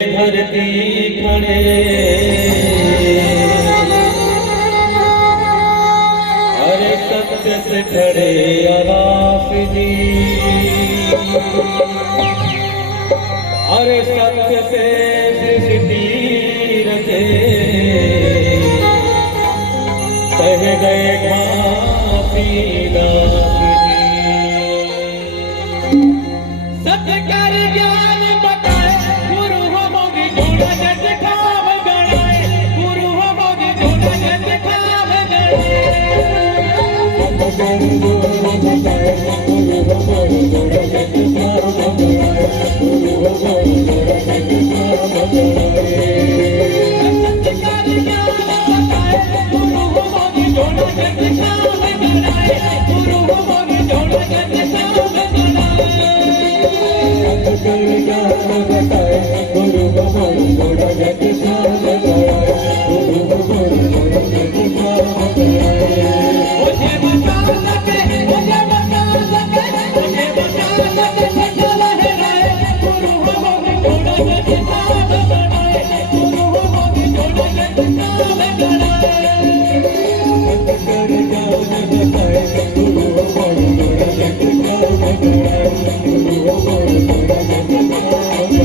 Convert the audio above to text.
धरती खड़े अरे सत्य से खड़े आवास जी, अरे सत्य से सृष्टि रखे कह गए घासी दास जी। सत्य कर ज्ञान बताए गुरु हो मोदी जोड़ा जग खाव गणाए, गुरु हो मोदी जोड़ा जग खाव गणाए। सत्य कर ज्ञान बताए गुरु हो मोदी जोड़ा जग खाव गणाए, गुरु हो मोदी जोड़ा जग खाव गणाए। सत्य कर ज्ञान बताए गुरु हो मोदी जोड़ा जग खाव गणाए, गुरु हो मोदी जोड़ा जग खाव गणाए। कर ज्ञान बताए गुरु भगवान जोड़ा जग खाव गणाए, गुरु भगवान जोड़ा जग खाव गणाए। मुझे बचा सके मुझे बचा सके मुझे बचा सके सदा लहराए, गुरु भगवान जोड़ा जग खाव गणाए, गुरु भगवान जोड़ा जग खाव गणाए। कर ज्ञान बताए गुरु भगवान जोड़ा जग खाव गणाए, गुरु भगवान जोड़ा जग खाव गणाए।